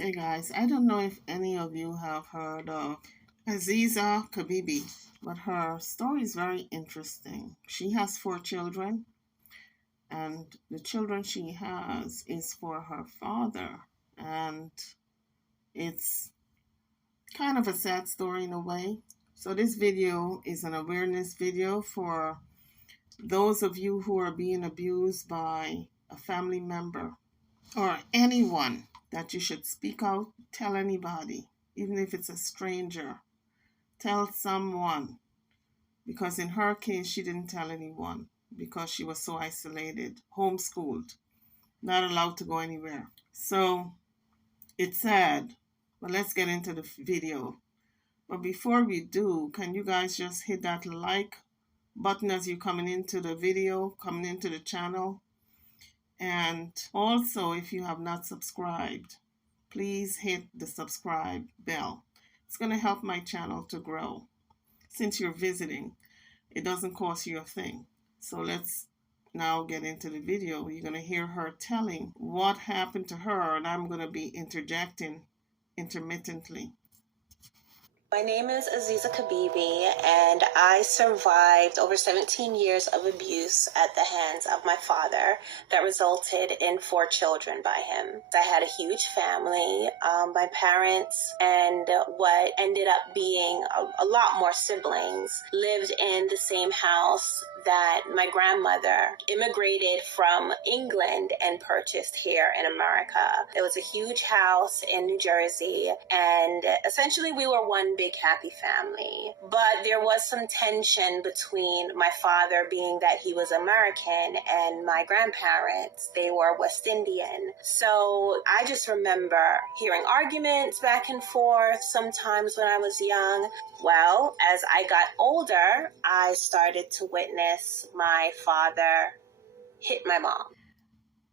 Hey guys, I don't know if any of you have heard of Aziza Kibibi, but her story is very interesting. She has 4 children, and the children she has is for her father. And it's kind of a sad story in a way. So, this video is an awareness video for those of you who are being abused by a family member or anyone, that you should speak out, tell anybody, even if it's a stranger. Tell someone, because in her case, she didn't tell anyone because she was so isolated, homeschooled, not allowed to go anywhere. So it's sad, but let's get into the video. But before we do, can you guys just hit that like button as you're coming into the video, coming into the channel? And also, if you have not subscribed, please hit the subscribe bell. It's going to help my channel to grow. Since you're visiting, it doesn't cost you a thing. So let's now get into the video. You're going to hear her telling what happened to her, and I'm going to be interjecting intermittently. My name is Aziza Kibibi, and I survived over 17 years of abuse at the hands of my father that resulted in 4 children by him. I had a huge family. My parents and what ended up being a lot more siblings lived in the same house that my grandmother immigrated from England and purchased here in America. It was a huge house in New Jersey, and essentially we were one big happy family. But there was some tension between my father, being that he was American, and my grandparents, they were West Indian. So I just remember hearing arguments back and forth sometimes when I was young. Well, as I got older, I started to witness my father hit my mom.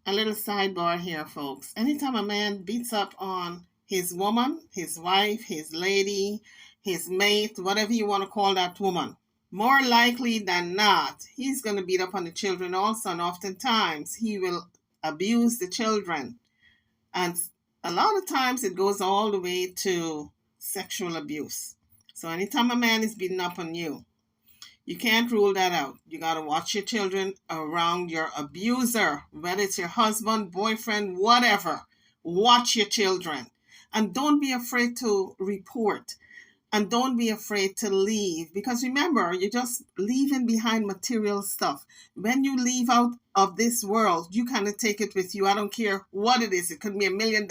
A little sidebar here, folks. Anytime a man beats up on his woman, his wife, his lady, his mate, whatever you want to call that woman, more likely than not, he's going to beat up on the children also. And oftentimes, he will abuse the children. And a lot of times, it goes all the way to sexual abuse. So anytime a man is beating up on you, you can't rule that out. You got to watch your children around your abuser, whether it's your husband, boyfriend, whatever. Watch your children. And don't be afraid to report. And don't be afraid to leave. Because remember, you're just leaving behind material stuff. When you leave out of this world, you kind of take it with you. I don't care what it is. It could be $1 million.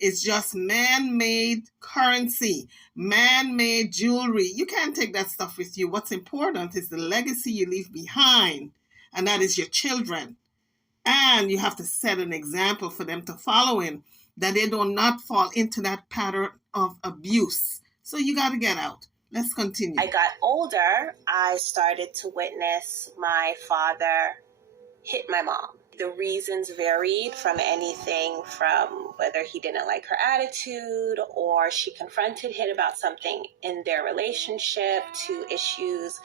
It's just man-made currency, man-made jewelry. You can't take that stuff with you. What's important is the legacy you leave behind, and that is your children. And you have to set an example for them to follow in, that they do not fall into that pattern of abuse. So you got to get out. Let's continue. I got older, I started to witness my father hit my mom. The reasons varied from anything from whether he didn't like her attitude or she confronted him about something in their relationship to issues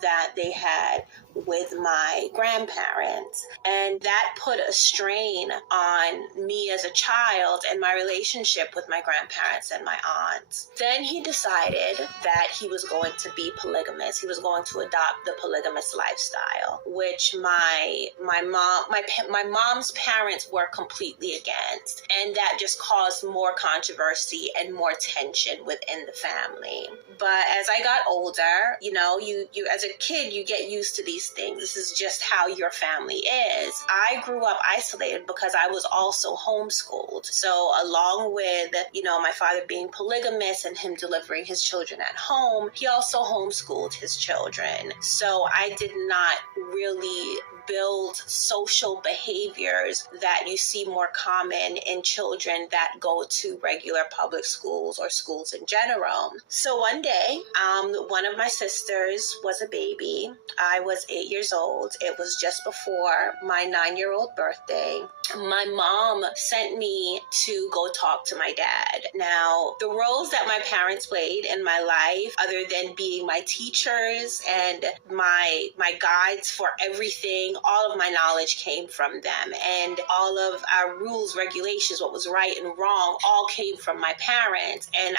that they had with my grandparents. And that put a strain on me as a child and my relationship with my grandparents and my aunts. Then he decided that he was going to be polygamous. He was going to adopt the polygamous lifestyle, which my mom's parents were completely against, and that just caused more controversy and more tension within the family. But as I got older, you as a kid, you get used to these things. This is just how your family is. I grew up isolated because I was also homeschooled. So along with, my father being polygamous and him delivering his children at home, he also homeschooled his children. So I did not really build social behaviors that you see more common in children that go to regular public schools or schools in general. So one day, one of my sisters was a baby. I was 8 years old. It was just before my 9-year-old birthday. My mom sent me to go talk to my dad. Now, the roles that my parents played in my life, other than being my teachers and my guides for everything everything, all of my knowledge came from them. And all of our rules, regulations, what was right and wrong, all came from my parents. And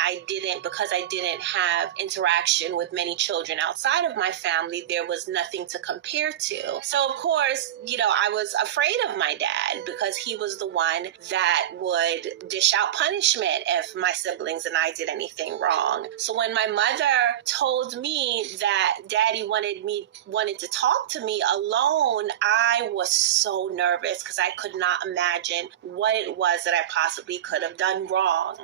because I didn't have interaction with many children outside of my family, there was nothing to compare to. So, of course, I was afraid of my dad because he was the one that would dish out punishment if my siblings and I did anything wrong. So when my mother told me that daddy wanted to talk to me alone, I was so nervous because I could not imagine what it was that I possibly could have done wrong.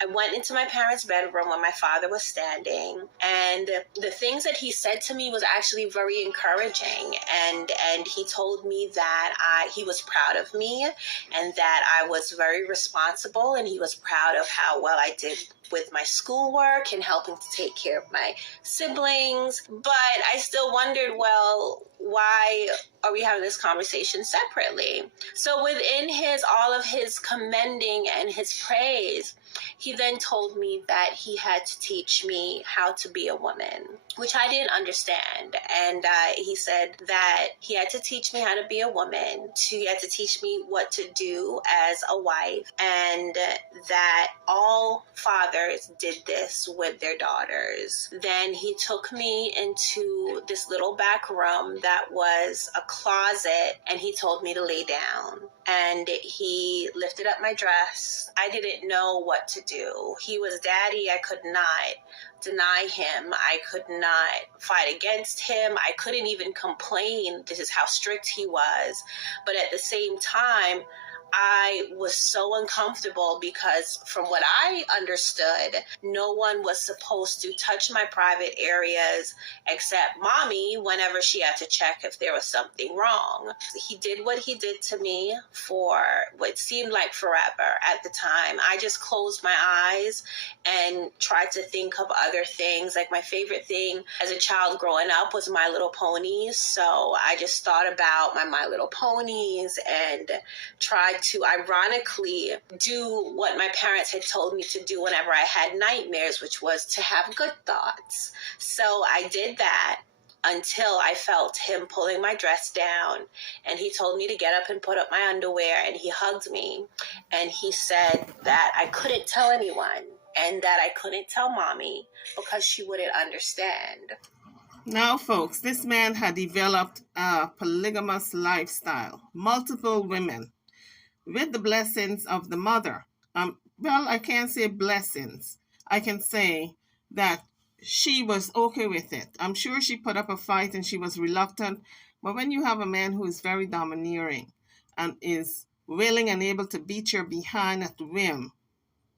I went into my parents' bedroom when my father was standing, and the things that he said to me was actually very encouraging. And he told me that he was proud of me and that I was very responsible, and he was proud of how well I did with my schoolwork and helping to take care of my siblings. But I still wondered, well, why are we having this conversation separately? So within all of his commending and his praise, he then told me that he had to teach me how to be a woman, which I didn't understand. And he said that he had to teach me how to be a woman. He had to teach me what to do as a wife, and that all fathers did this with their daughters. Then he took me into this little back room that was a closet, and he told me to lay down. And he lifted up my dress. I didn't know what to do. He was daddy. I could not deny him. I could not fight against him. I couldn't even complain. This is how strict he was. But at the same time, I was so uncomfortable because from what I understood, no one was supposed to touch my private areas except mommy whenever she had to check if there was something wrong. He did what he did to me for what seemed like forever at the time. I just closed my eyes and tried to think of other things. Like my favorite thing as a child growing up was My Little Ponies. So I just thought about My Little Ponies and tried to ironically do what my parents had told me to do whenever I had nightmares, which was to have good thoughts. So I did that until I felt him pulling my dress down, and he told me to get up and put up my underwear, and he hugged me, and he said that I couldn't tell anyone and that I couldn't tell mommy because she wouldn't understand. Now, folks, this man had developed a polygamous lifestyle, multiple women, with the blessings of the mother. Well, I can't say blessings. I can say that she was okay with it. I'm sure she put up a fight and she was reluctant. But when you have a man who is very domineering and is willing and able to beat your behind at whim,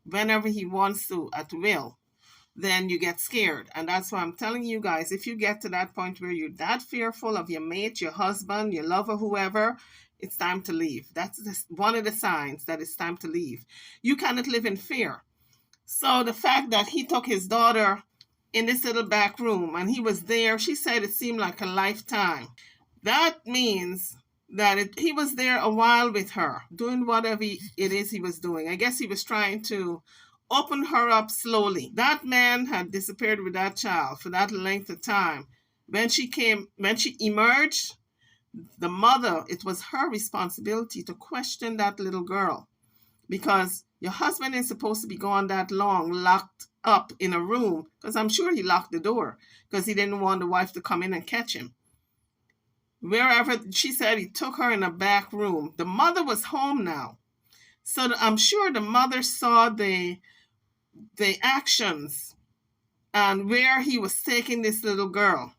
whenever he wants to, at will, then you get scared. And that's why I'm telling you guys, if you get to that point where you're that fearful of your mate, your husband, your lover, whoever, it's time to leave. That's one of the signs that it's time to leave. You cannot live in fear. So the fact that he took his daughter in this little back room and he was there, she said it seemed like a lifetime. That means that he was there a while with her, doing whatever it is he was doing. I guess he was trying to open her up slowly. That man had disappeared with that child for that length of time. When she emerged, the mother, it was her responsibility to question that little girl, because your husband is supposed to be gone that long, locked up in a room, because I'm sure he locked the door because he didn't want the wife to come in and catch him. Wherever, she said he took her in a back room. The mother was home now. So I'm sure the mother saw the actions and where he was taking this little girl.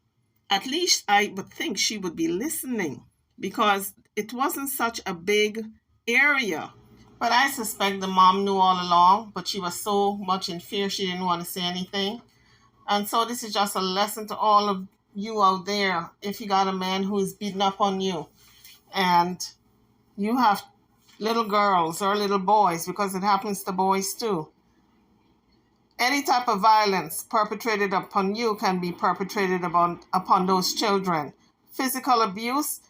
At least I would think she would be listening, because it wasn't such a big area. But I suspect the mom knew all along, but she was so much in fear she didn't want to say anything. And so this is just a lesson to all of you out there. If you got a man who is beating up on you and you have little girls or little boys, because it happens to boys too, any type of violence perpetrated upon you can be perpetrated upon those children. Physical abuse,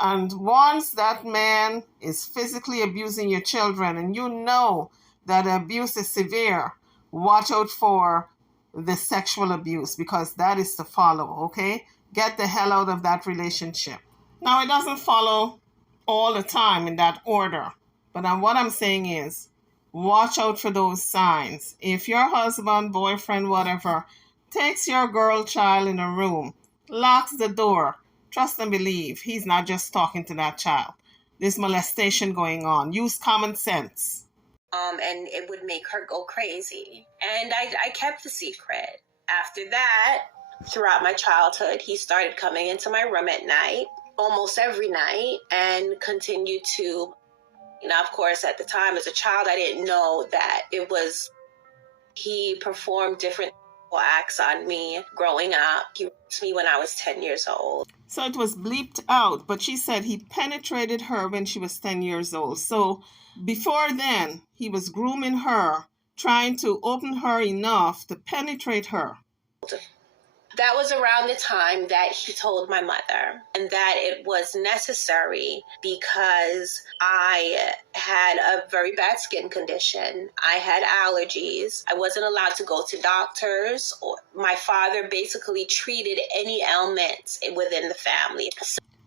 and once that man is physically abusing your children and you know that abuse is severe, watch out for the sexual abuse, because that is to follow, okay? Get the hell out of that relationship. Now, it doesn't follow all the time in that order, but what I'm saying is watch out for those signs. If your husband, boyfriend, whatever, takes your girl child in a room, locks the door, trust and believe he's not just talking to that child. There's molestation going on. Use common sense. And it would make her go crazy. And I kept the secret. After that, throughout my childhood, he started coming into my room at night, almost every night, and continued to, of course, at the time as a child, I didn't know that he performed different acts on me growing up. He raped me when I was 10 years old. So it was bleeped out, but she said he penetrated her when she was 10 years old. So before then, he was grooming her, trying to open her enough to penetrate her. That was around the time that he told my mother, and that it was necessary because I had a very bad skin condition. I had allergies. I wasn't allowed to go to doctors. My father basically treated any ailments within the family.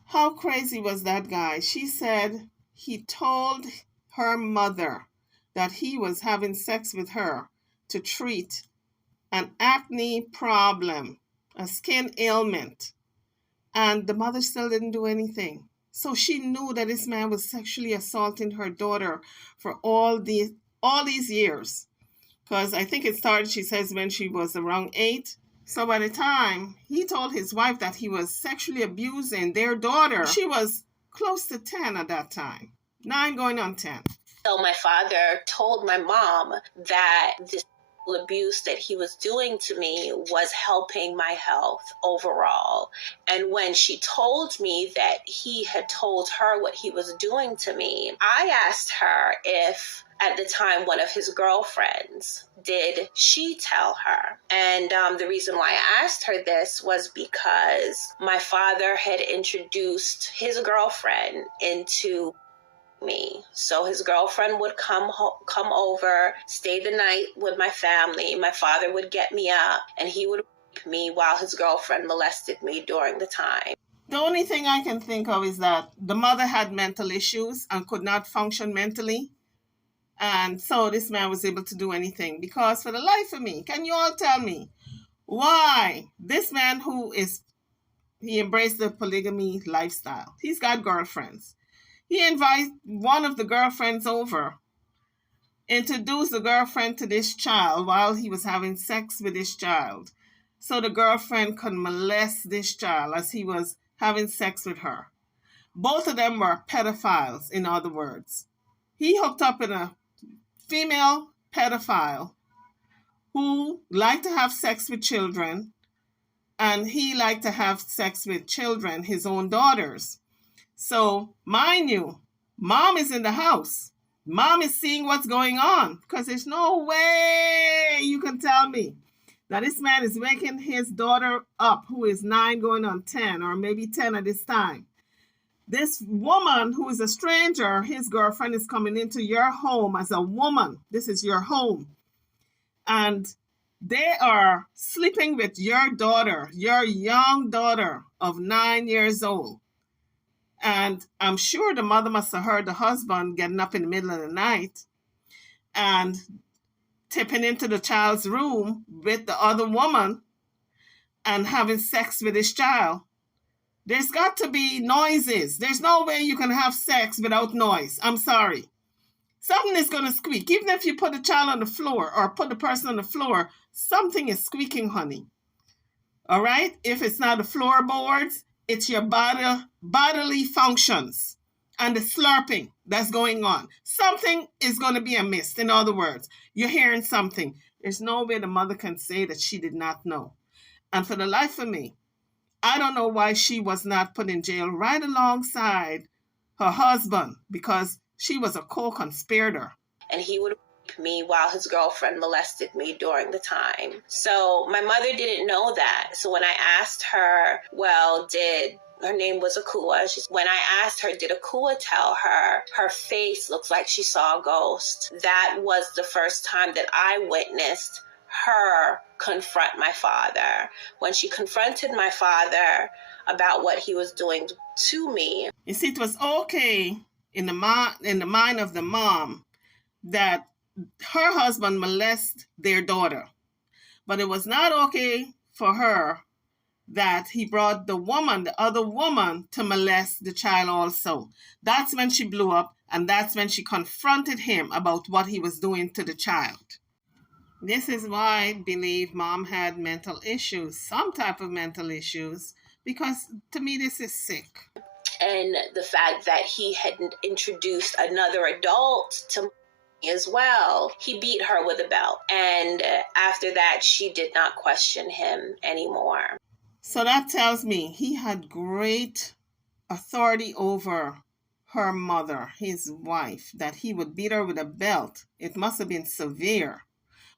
How crazy was that guy? She said he told her mother that he was having sex with her to treat an acne problem, a skin ailment, and the mother still didn't do anything. So she knew that this man was sexually assaulting her daughter for all these years. Because I think it started, she says, when she was around 8. So by the time he told his wife that he was sexually abusing their daughter, she was close to 10 at that time, 9 going on 10. So my father told my mom that this abuse that he was doing to me was helping my health overall. And when she told me that he had told her what he was doing to me, I asked her if at the time one of his girlfriends, did she tell her? And the reason why I asked her this was because my father had introduced his girlfriend into me. So his girlfriend would come over, stay the night with my family. My father would get me up, and he would rape me while his girlfriend molested me during the time. The only thing I can think of is that the mother had mental issues and could not function mentally. And so this man was able to do anything. Because for the life of me, can you all tell me why this man he embraced the polygamy lifestyle. He's got girlfriends. He invites one of the girlfriends over, introduced the girlfriend to this child while he was having sex with this child. So the girlfriend could molest this child as he was having sex with her. Both of them were pedophiles, in other words. He hooked up with a female pedophile who liked to have sex with children, and he liked to have sex with children, his own daughters. So, mind you, mom is in the house. Mom is seeing what's going on, because there's no way you can tell me that this man is waking his daughter up, who is 9 going on 10, or maybe 10 at this time. This woman who is a stranger, his girlfriend, is coming into your home as a woman. This is your home. And they are sleeping with your daughter, your young daughter of 9 years old. And I'm sure the mother must have heard the husband getting up in the middle of the night and tipping into the child's room with the other woman and having sex with his child. There's got to be noises. There's no way you can have sex without noise. I'm sorry. Something is going to squeak. Even if you put the child on the floor or put the person on the floor, something is squeaking, honey. All right? If it's not the floorboards, it's your bodily functions and the slurping that's going on. Something is going to be amiss. In other words, you're hearing something. There's no way the mother can say that she did not know. And for the life of me, I don't know why she was not put in jail right alongside her husband, because she was a co-conspirator. And he would rape me while his girlfriend molested me during the time. So my mother didn't know that. So when I asked her, her name was Akua. When I asked her, did Akua tell her, her face looks like she saw a ghost. That was the first time that I witnessed her confront my father. When she confronted my father about what he was doing to me. You see, it was okay in the mind of the mom that her husband molested their daughter, but it was not okay for her that he brought the other woman, to molest the child also. That's when she blew up, and that's when she confronted him about what he was doing to the child. This is why I believe mom had mental issues, some type of mental issues, because to me this is sick. And the fact that he had introduced another adult to me as well. He beat her with a belt. And after that, she did not question him anymore. So that tells me he had great authority over her mother, his wife, that he would beat her with a belt. It must have been severe,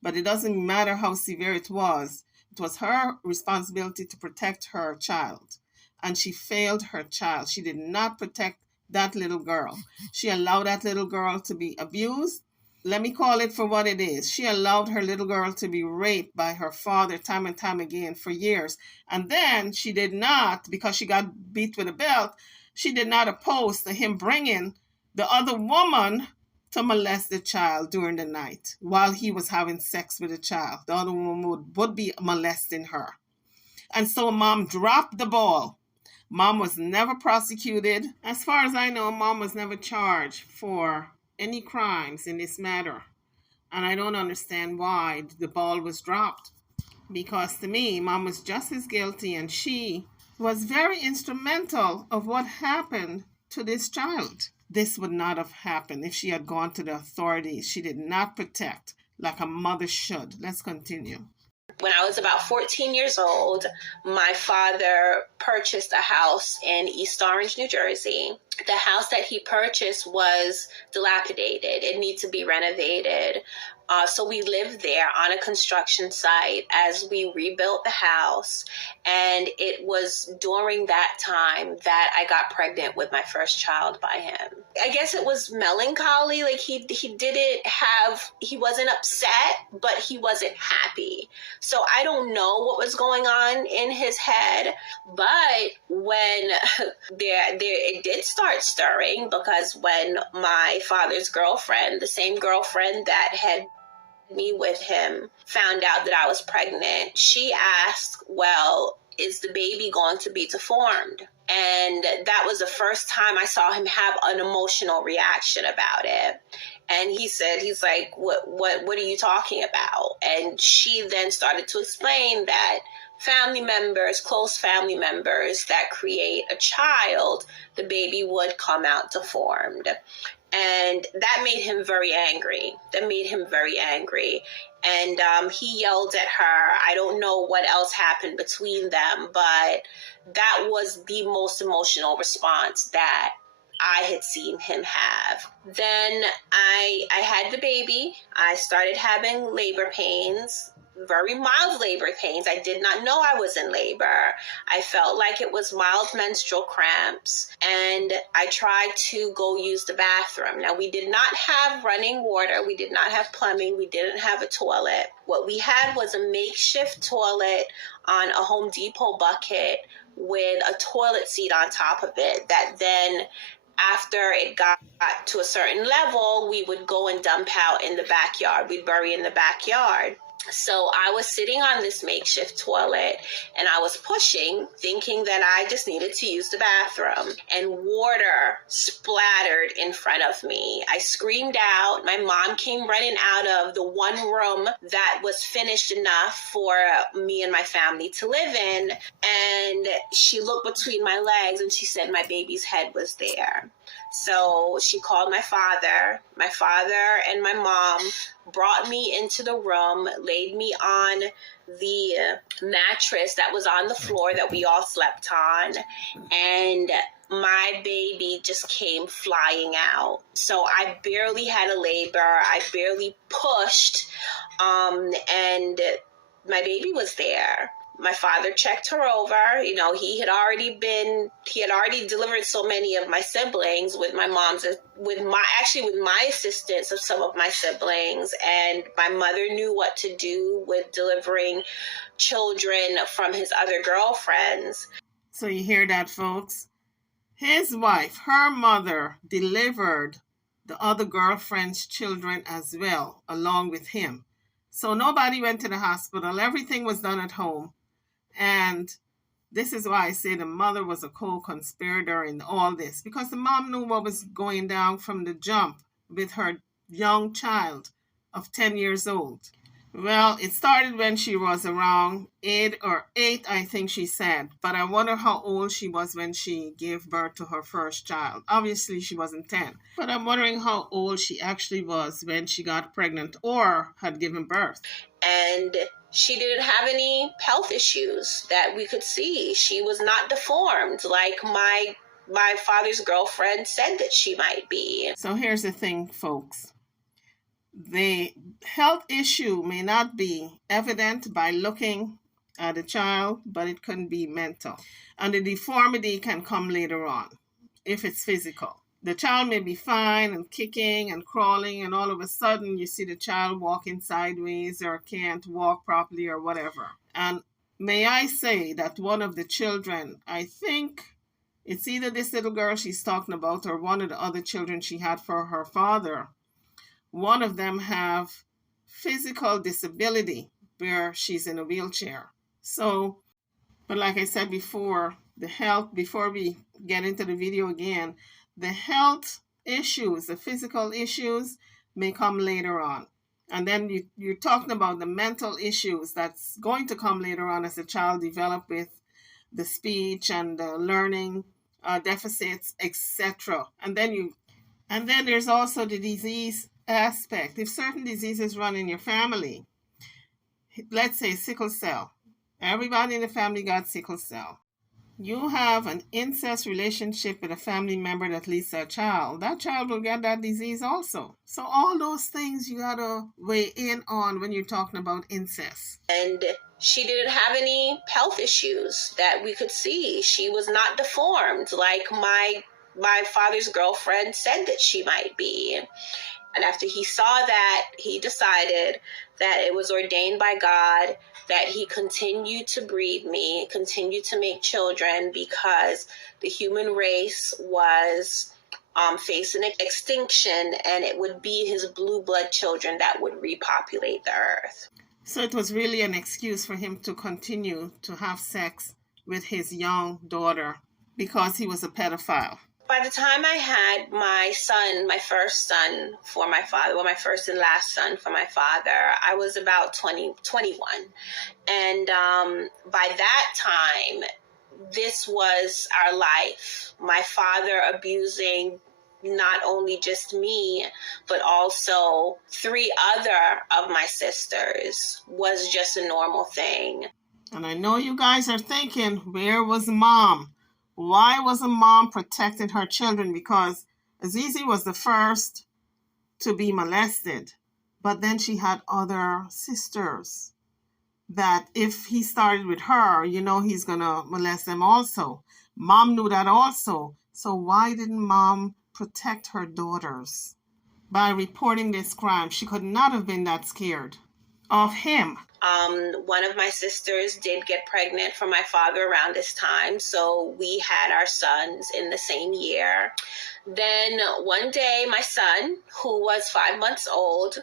but it doesn't matter how severe it was. It was her responsibility to protect her child, and she failed her child. She did not protect that little girl. She allowed that little girl to be abused. Let me call it for what it is. She allowed her little girl to be raped by her father time and time again for years. And then she did not, because she got beat with a belt, she did not oppose to him bringing the other woman to molest the child during the night while he was having sex with the child. The other woman would be molesting her. And so mom dropped the ball. Mom was never prosecuted. As far as I know, mom was never charged for any crimes in this matter. And I don't understand why the ball was dropped. Because to me, mom was just as guilty, and she was very instrumental of what happened to this child. This would not have happened if she had gone to the authorities. She did not protect like a mother should. Let's continue. When I was about 14 years old, my father purchased a house in East Orange, New Jersey. The house that he purchased was dilapidated. It needed to be renovated. So we lived there on a construction site as we rebuilt the house. And it was during that time that I got pregnant with my first child by him. I guess it was melancholy. Like he wasn't upset, but he wasn't happy. So I don't know what was going on in his head. But when it did start stirring, because when my father's girlfriend, the same girlfriend that had me with him, found out that I was pregnant, she asked, well, is the baby going to be deformed? And that was the first time I saw him have an emotional reaction about it. And he's like, what are you talking about? And she then started to explain that close family members that create a child, the baby would come out deformed. And that made him very angry. And he yelled at her. I don't know what else happened between them, but that was the most emotional response that I had seen him have. Then I had the baby. I started having labor pains, very mild labor pains. I did not know I was in labor. I felt like it was mild menstrual cramps, and I tried to go use the bathroom. Now, we did not have running water. We did not have plumbing. We didn't have a toilet. What we had was a makeshift toilet on a Home Depot bucket with a toilet seat on top of it that then, after it got to a certain level, we would go and dump out in the backyard. We'd bury in the backyard. So I was sitting on this makeshift toilet and I was pushing, thinking that I just needed to use the bathroom, and water splattered in front of me. I screamed out. My mom came running out of the one room that was finished enough for me and my family to live in. And she looked between my legs and she said my baby's head was there. So she called my father. My father and my mom brought me into the room, laid me on the mattress that was on the floor that we all slept on, and my baby just came flying out. So I barely had a labor. I barely pushed, and my baby was there. My father checked her over. You know, he had already delivered so many of my siblings with my assistance of some of my siblings. And my mother knew what to do with delivering children from his other girlfriends. So you hear that, folks? His wife, her mother, delivered the other girlfriend's children as well, along with him. So nobody went to the hospital. Everything was done at home. And this is why I say the mother was a co-conspirator in all this, because the mom knew what was going down from the jump with her young child of 10 years old. Well, it started when she was around 8, I think she said. But I wonder how old she was when she gave birth to her first child. Obviously, she wasn't 10. But I'm wondering how old she actually was when she got pregnant or had given birth. And she didn't have any health issues that we could see. She was not deformed like my father's girlfriend said that she might be. So here's the thing, folks. The health issue may not be evident by looking at the child, but it can be mental. And the deformity can come later on if it's physical. The child may be fine and kicking and crawling, and all of a sudden you see the child walking sideways or can't walk properly or whatever. And may I say that one of the children, I think it's either this little girl she's talking about or one of the other children she had for her father, one of them have physical disability where she's in a wheelchair. So, but like I said before, the health, before we get into the video again, the health issues, the physical issues may come later on. And then you're talking about the mental issues that's going to come later on as the child develops with the speech and the learning deficits, etc. And then there's also the disease aspect. If certain diseases run in your family, let's say sickle cell, everybody in the family got sickle cell. You have an incest relationship with a family member that leads to a child, that child will get that disease also. So all those things you gotta weigh in on when you're talking about incest. And she didn't have any health issues that we could see. She was not deformed like my father's girlfriend said that she might be. And after he saw that, he decided that it was ordained by God that he continued to breed me, continue to make children, because the human race was facing extinction, and it would be his blue blood children that would repopulate the earth. So it was really an excuse for him to continue to have sex with his young daughter because he was a pedophile. By the time I had my son, my first son for my father, well, my first and last son for my father, I was about 21. And by that time, this was our life. My father abusing not only just me, but also 3 other of my sisters was just a normal thing. And I know you guys are thinking, where was mom? Why wasn't mom protecting her children? Because Aziza was the first to be molested. But then she had other sisters that if he started with her, he's going to molest them also. Mom knew that also. So why didn't mom protect her daughters by reporting this crime? She could not have been that scared of him. One of my sisters did get pregnant for my father around this time, so we had our sons in the same year. Then one day, my son, who was 5 months old,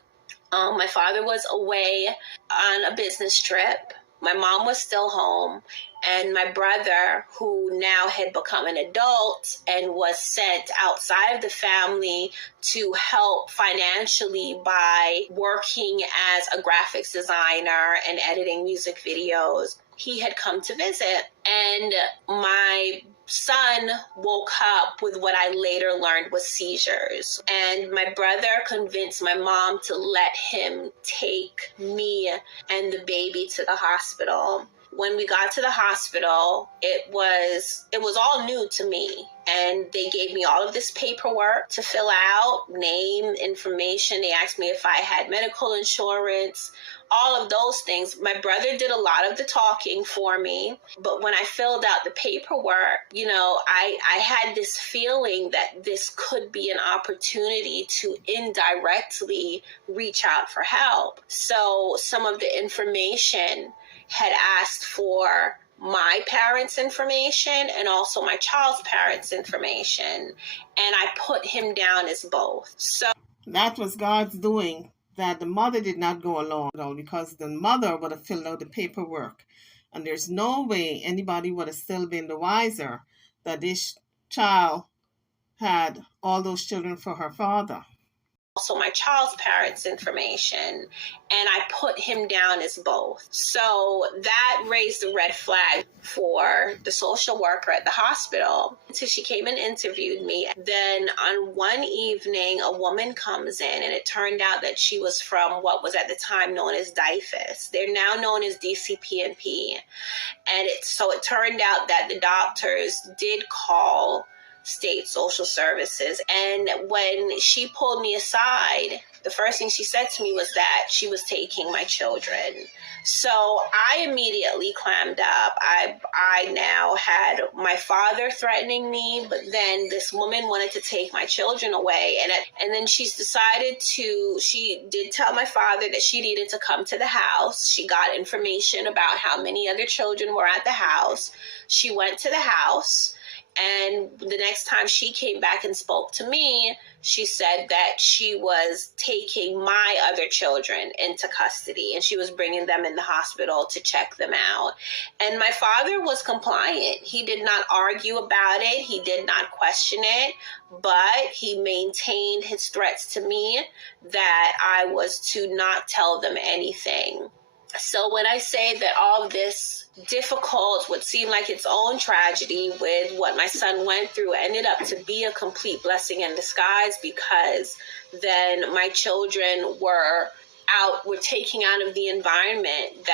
my father was away on a business trip. My mom was still home, and my brother, who now had become an adult and was sent outside of the family to help financially by working as a graphics designer and editing music videos, he had come to visit. And my son woke up with what I later learned was seizures. And my brother convinced my mom to let him take me and the baby to the hospital. When we got to the hospital, it was all new to me. And they gave me all of this paperwork to fill out, name, information. They asked me if I had medical insurance, all of those things. My brother did a lot of the talking for me. But when I filled out the paperwork, I had this feeling that this could be an opportunity to indirectly reach out for help. So some of the information had asked for my parents' information and also my child's parents' information, and I put him down as both. So that was God's doing, that the mother did not go along because the mother would have filled out the paperwork. And there's no way anybody would have still been the wiser that this child had all those children for her father. also my child's parents' information, and I put him down as both. So that raised a red flag for the social worker at the hospital. So she came and interviewed me. Then on one evening, a woman comes in, and it turned out that she was from what was at the time known as DIFUS. They're now known as DCP&P. And so it turned out that the doctors did call state social services. And when she pulled me aside, the first thing she said to me was that she was taking my children. So I immediately clammed up. I now had my father threatening me, but then this woman wanted to take my children away. And then she did tell my father that she needed to come to the house. She got information about how many other children were at the house. She went to the house. And the next time she came back and spoke to me, she said that she was taking my other children into custody and she was bringing them in the hospital to check them out. And my father was compliant. He did not argue about it. He did not question it, but he maintained his threats to me that I was to not tell them anything. So when I say that all of this difficult, would seem like its own tragedy with what my son went through, ended up to be a complete blessing in disguise, because then my children were taking out of the environment,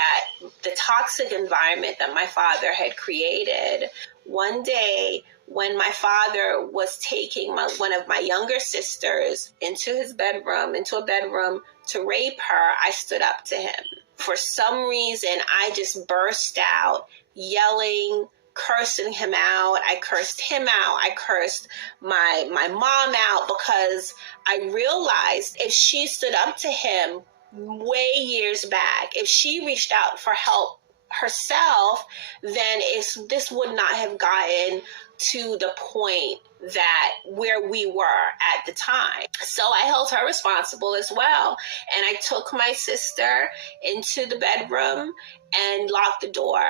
the toxic environment that my father had created. One day, when my father was taking one of my younger sisters into a bedroom to rape her, I stood up to him. For some reason, I just burst out yelling, cursing him out. I cursed him out. I cursed my mom out, because I realized if she stood up to him way years back, if she reached out for help herself, then this would not have gotten to the point that where we were at the time. So I held her responsible as well. And I took my sister into the bedroom and locked the door.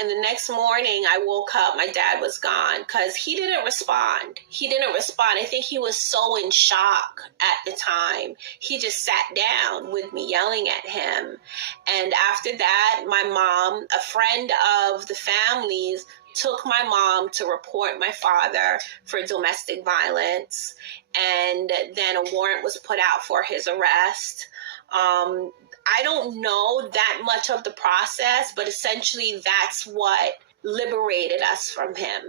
And the next morning I woke up, my dad was gone, because he didn't respond. I think he was so in shock at the time. He just sat down with me yelling at him. And after that, my mom, a friend of the family's, took my mom to report my father for domestic violence, and then a warrant was put out for his arrest. I don't know that much of the process, but essentially that's what liberated us from him.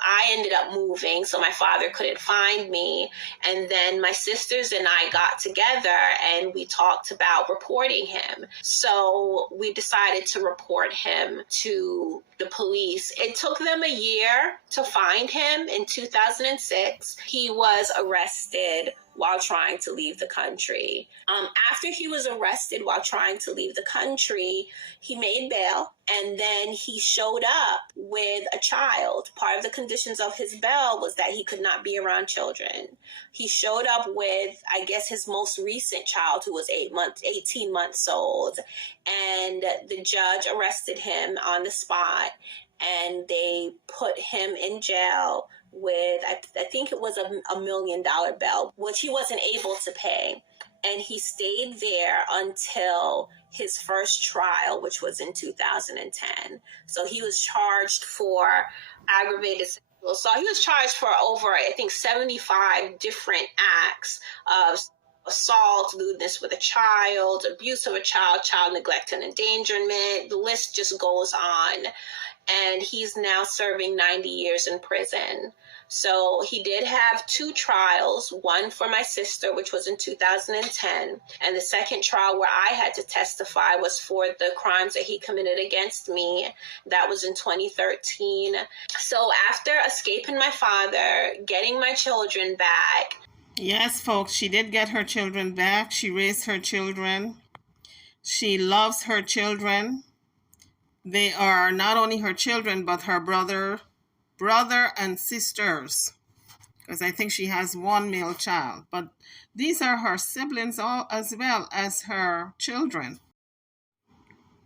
I ended up moving, so my father couldn't find me. And then my sisters and I got together and we talked about reporting him. So we decided to report him to the police. It took them a year to find him. In 2006, he was arrested while trying to leave the country. After he was arrested while trying to leave the country, he made bail, and then he showed up with a child. Part of the conditions of his bail was that he could not be around children. He showed up with, I guess, his most recent child, who was 18 months old, and the judge arrested him on the spot, and they put him in jail with, I think it was a $1 million bail, which he wasn't able to pay. And he stayed there until his first trial, which was in 2010. So he was charged for aggravated sexual assault. He was charged for over, I think, 75 different acts of assault, lewdness with a child, abuse of a child, child neglect and endangerment. The list just goes on. And he's now serving 90 years in prison. So he did have 2 trials, one for my sister, which was in 2010, and the second trial where I had to testify was for the crimes that he committed against me. That was in 2013. So after escaping my father, getting my children back. Yes, folks, she did get her children back. She raised her children. She loves her children. They are not only her children, but her brother and sisters, because I think she has one male child. But these are her siblings all as well as her children.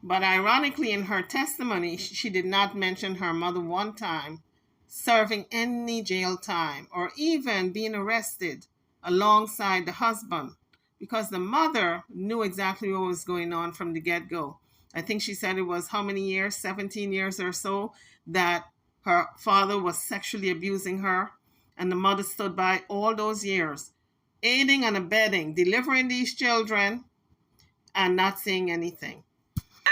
But ironically, in her testimony, she did not mention her mother one time serving any jail time or even being arrested alongside the husband, because the mother knew exactly what was going on from the get go. I think she said it was how many years, 17 years or so, that her father was sexually abusing her. And the mother stood by all those years, aiding and abetting, delivering these children, and not saying anything.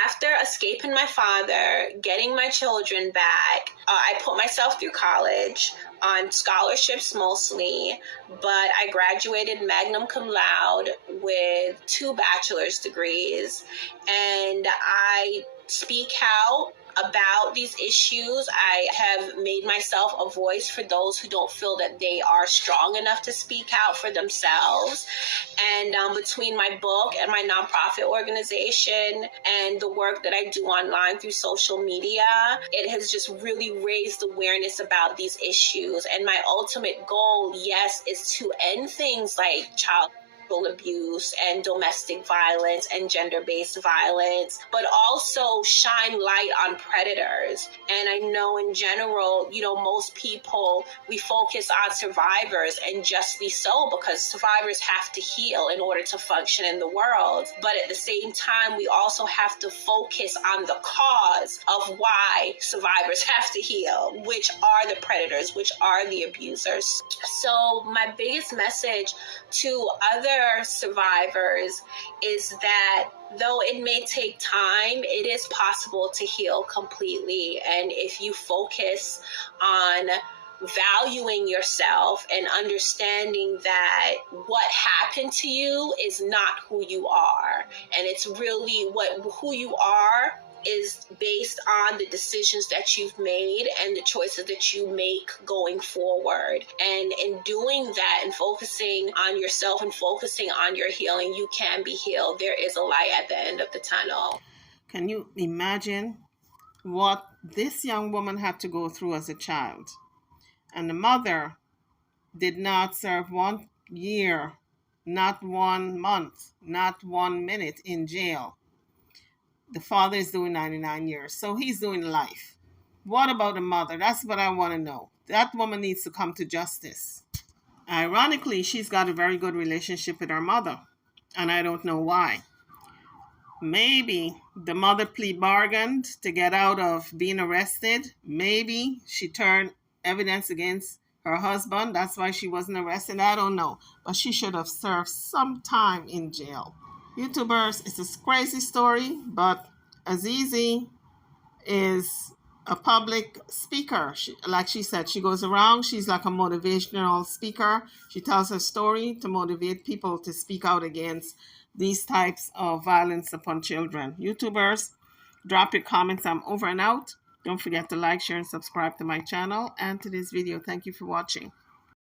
After escaping my father, getting my children back, I put myself through college on scholarships mostly, but I graduated magna cum laude with 2 bachelor's degrees, and I speak out about these issues. I have made myself a voice for those who don't feel that they are strong enough to speak out for themselves. And between my book and my nonprofit organization and the work that I do online through social media, it has just really raised awareness about these issues. And my ultimate goal, yes, is to end things like child abuse and domestic violence and gender-based violence, but also shine light on predators. And I know in general, most people, we focus on survivors, and justly so, because survivors have to heal in order to function in the world. But at the same time, we also have to focus on the cause of why survivors have to heal, which are the predators, which are the abusers. So my biggest message to other survivors is that though it may take time, it is possible to heal completely. And if you focus on valuing yourself and understanding that what happened to you is not who you are, and it's really who you are is based on the decisions that you've made and the choices that you make going forward. And in doing that and focusing on yourself and focusing on your healing, you can be healed. There is a light at the end of the tunnel. Can you imagine what this young woman had to go through as a child? And the mother did not serve 1 year, not 1 month, not 1 minute in jail. The father is doing 99 years, so he's doing life. What about the mother? That's what I want to know. That woman needs to come to justice. Ironically, she's got a very good relationship with her mother, and I don't know why. Maybe the mother plea bargained to get out of being arrested. Maybe she turned evidence against her husband. That's why she wasn't arrested. I don't know. But she should have served some time in jail. YouTubers, it's a crazy story, but Aziza is a public speaker. Like she said, she goes around. She's like a motivational speaker. She tells her story to motivate people to speak out against these types of violence upon children. YouTubers, drop your comments. I'm over and out. Don't forget to like, share, and subscribe to my channel and to this video. Thank you for watching.